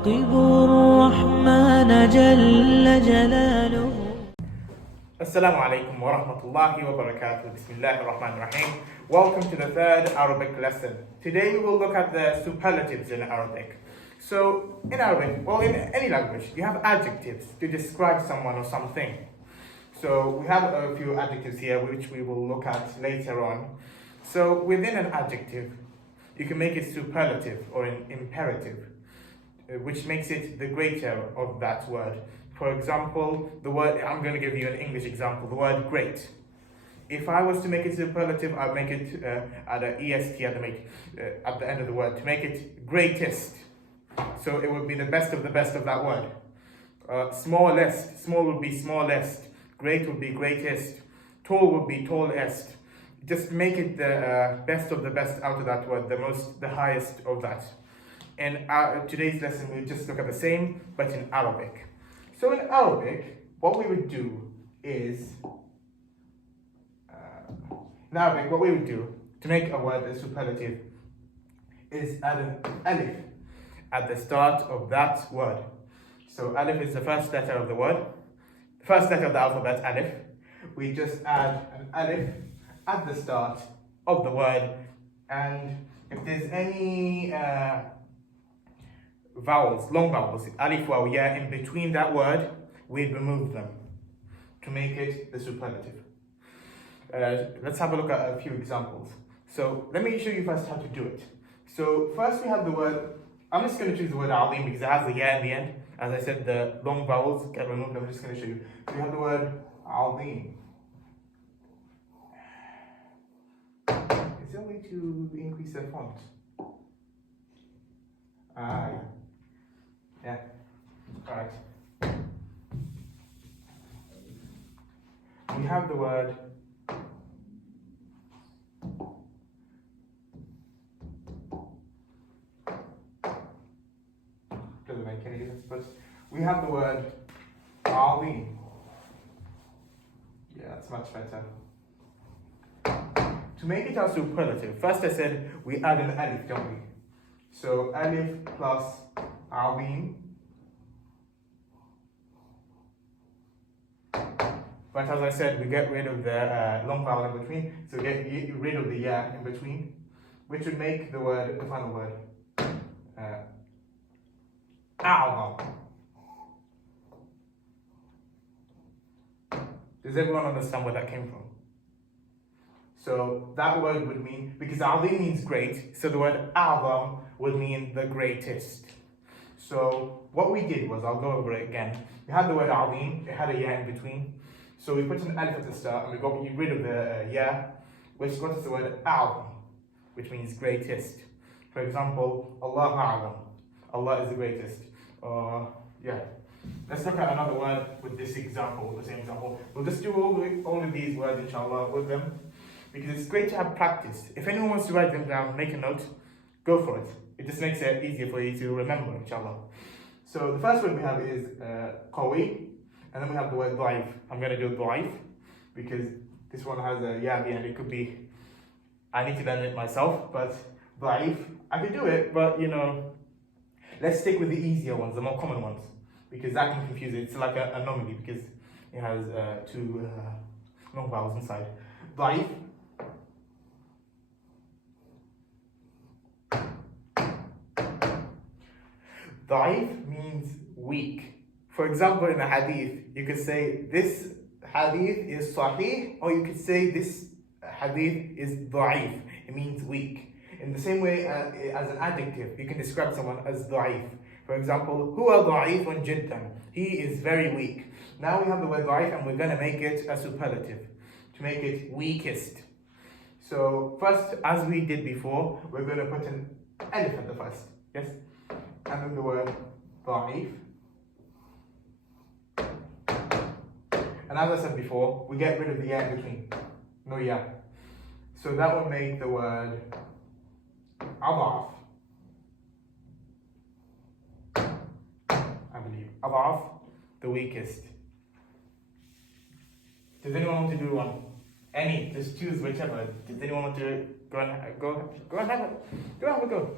راقبوا الرحمن جل جلاله. Assalamu alaikum wa rahmatullahi wa barakatuh. Bismillahir Rahmanir Rahim. Welcome to the third Arabic lesson. Today we will look at the superlatives in Arabic. So in Arabic, well in any language, you have adjectives to describe someone or something. So we have a few adjectives here which we will look at later on. So within an adjective, you can make it superlative or an imperative, which makes it the greater of that word. For example, the word, I'm going to give you an English example, the word great. If I was to make it superlative, I'd make it at an est at the end of the word to make it greatest. So it would be the best of that word. Smallest, small would be smallest. Great would be greatest. Tall would be tallest. Just make it the best of the best out of that word, the highest of that. In today's lesson, we'll just look at the same, but in Arabic. So in Arabic, what we would do is, to make a word a superlative is add an alif at the start of that word. So alif is the first letter of the word, the first letter of the alphabet, alif. We just add an alif at the start of the word, and if there's any vowels, long vowels, alif, waw, ya, in between that word, we remove them to make it the superlative. Let's have a look at a few examples. So let me show you first how to do it. So first we have the word, I'm just going to choose the word azim because it has the ya in the end. As I said, the long vowels get removed. I'm just going to show you. So we have the word azim. Is there a way to increase the font? Yeah. Alright. We have the word doesn't make any difference, but we have the word Ali. Yeah, that's much better. To make it our superlative, first I said we add an alif, don't we? So alif plus azim. But as I said, we get rid of the long vowel in between, so we get rid of the ya in between, which would make the final word, a'zam. Does everyone understand where that came from? So that word would mean, because azim means great, so the word a'zam would mean the greatest. So what we did was, I'll go over it again. We had the word azim, it had a ya in between. So we put an alif at the start and we got rid of the ya, which got us the word a'zam, which means greatest. For example, Allah a'zam, Allah is the greatest. Yeah. Let's look at another word with this example, the same example. We'll just do all of these words, inshallah, with them, because it's great to have practice. If anyone wants to write them down, make a note, go for it. It just makes it easier for you to remember, inshallah. So the first word we have is qawi, and then we have the word da'if. I'm going to do da'if because this one has a ya and it could be, I need to learn it myself, but da'if, I could do it, but let's stick with the easier ones, the more common ones, because that can confuse it. It's like an anomaly because it has two long vowels inside. Da'if. Da'if means weak. For example, in a hadith, you could say this hadith is sahih, or you could say this hadith is da'if. It means weak. In the same way as an adjective, you can describe someone as da'if. For example, huwa da'ifun jiddan. He is very weak. Now we have the word da'if and we're going to make it a superlative, to make it weakest. So first, as we did before, we're going to put an alif at the first. Yes? And then the word da'if. And as I said before, we get rid of the ya in between. No ya. So that will make the word adaf. I believe. Adaf, the weakest. Does anyone want to do one? Any, just choose whichever. Does anyone want to go and have a go?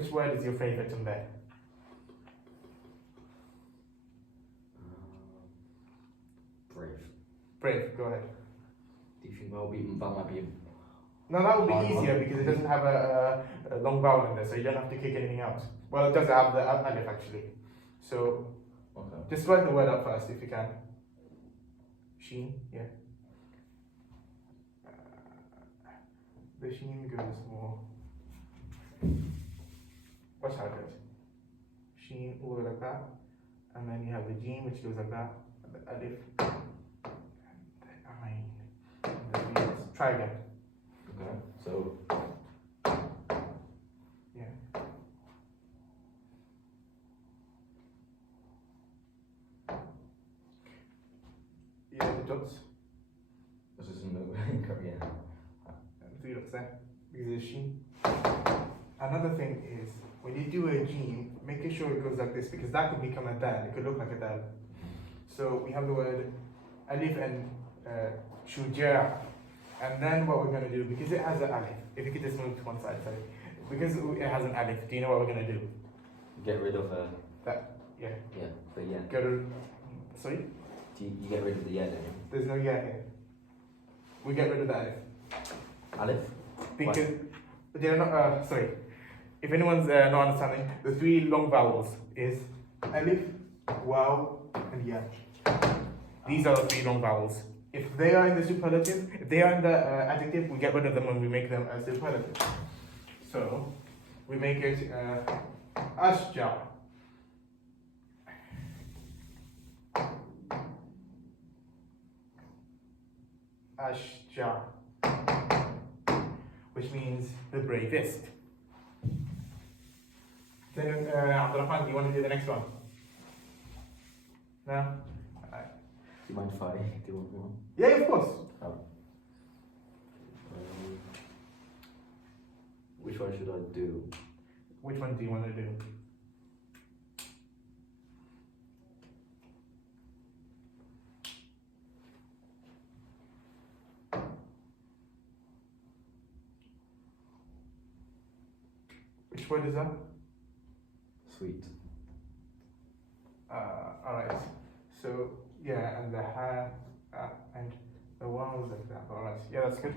Which word is your favorite in there? Brave. Brave, go ahead. Do you think that might be No, that would be Hard one. easier because it doesn't have a long vowel in there, so you don't have to kick anything out. Well, it does have the alif actually. So okay? just write the word up first if you can. Sheen, yeah. The sheen goes more. Watch how it goes. Sheen all the way like that, and then you have the jeen which goes like that, and the alif, and the ayn, and the reeds. Try again. Okay. So Yeah. Yeah, the dots. this isn't the yeah. And 3 dots there. Because it's sheen. Another thing is when you do a jeen, making sure it goes like this because that could become a dal. It could look like a dal. So we have the word alif and shuja'. And then what we're going to do, because it has an alif, if you could just move to one side, sorry. Because it has an alif, do you know what we're going to do? Get rid of That, yeah. yeah, the yeah. Go to, sorry? You get rid of the yeah then. There's no yeah here. We get rid of the alif. Alif? Because they're not, sorry. If anyone's not understanding, the 3 long vowels is alif, waw, and ya. These are the 3 long vowels. If they are in the superlative, if they are in the adjective, we get rid of them when we make them as superlative. So we make it ashja. Ashja, which means the bravest. Then, Abdurrahman, do you want to do the next one? No? Alright. Do you mind if I do one more? Yeah, of course. Which one should I do? Which one do you want to do? Which word is that? Sweet. Alright. So, yeah, and the ha, and the waw is like that. Alright. Yeah, that's good.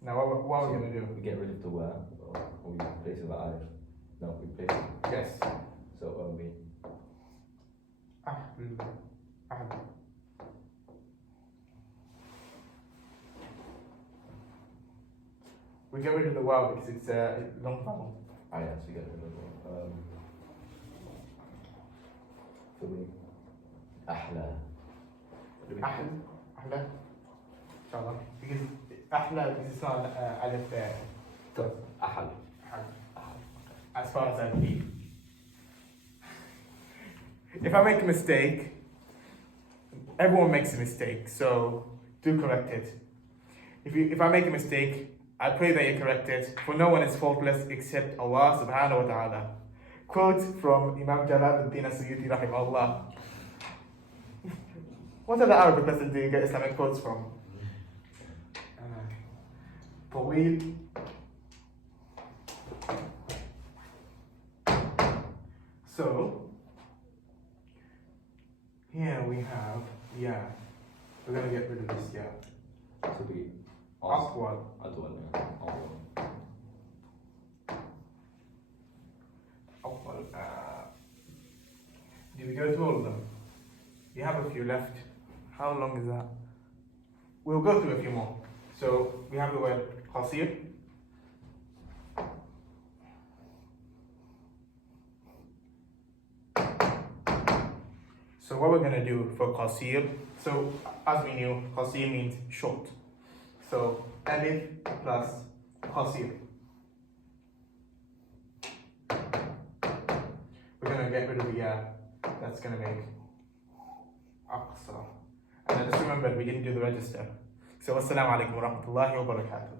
Now, what are we going to do? We get rid of the where, or we replace it with alif. No, we replace it. Yes. So it will be Ahl. Ahl. We get rid of the waw because it's a long vowel. yeah, so get rid of it. For me, ahla. Ahl. Ahla. Inshallah. Because ahla, because it's not alif there. Ahal. As far as I believe. If I make a mistake, everyone makes a mistake, so do correct it. If I make a mistake, I pray that you correct it, for no one is faultless except Allah subhanahu wa ta'ala. Quote from Imam Jalaluddin as-Suyuti rahimahullah. What other Arabic lessons do you get Islamic quotes from? طويل. So, here we have yeah. We're gonna get rid of this yeah. To be Upward. Adwal. Upward. Do we go through all of them? You have a few left. How long is that? We'll go through a few more. So we have the word qasir. So what we're gonna do for qasir, so as we knew, qasir means short. So alif plus qasir. We're gonna get rid of the ya. That's gonna make aqsa. And then just remember we didn't do the register. So wassalamu alaikum wa rahmatullahi wa barakatuh.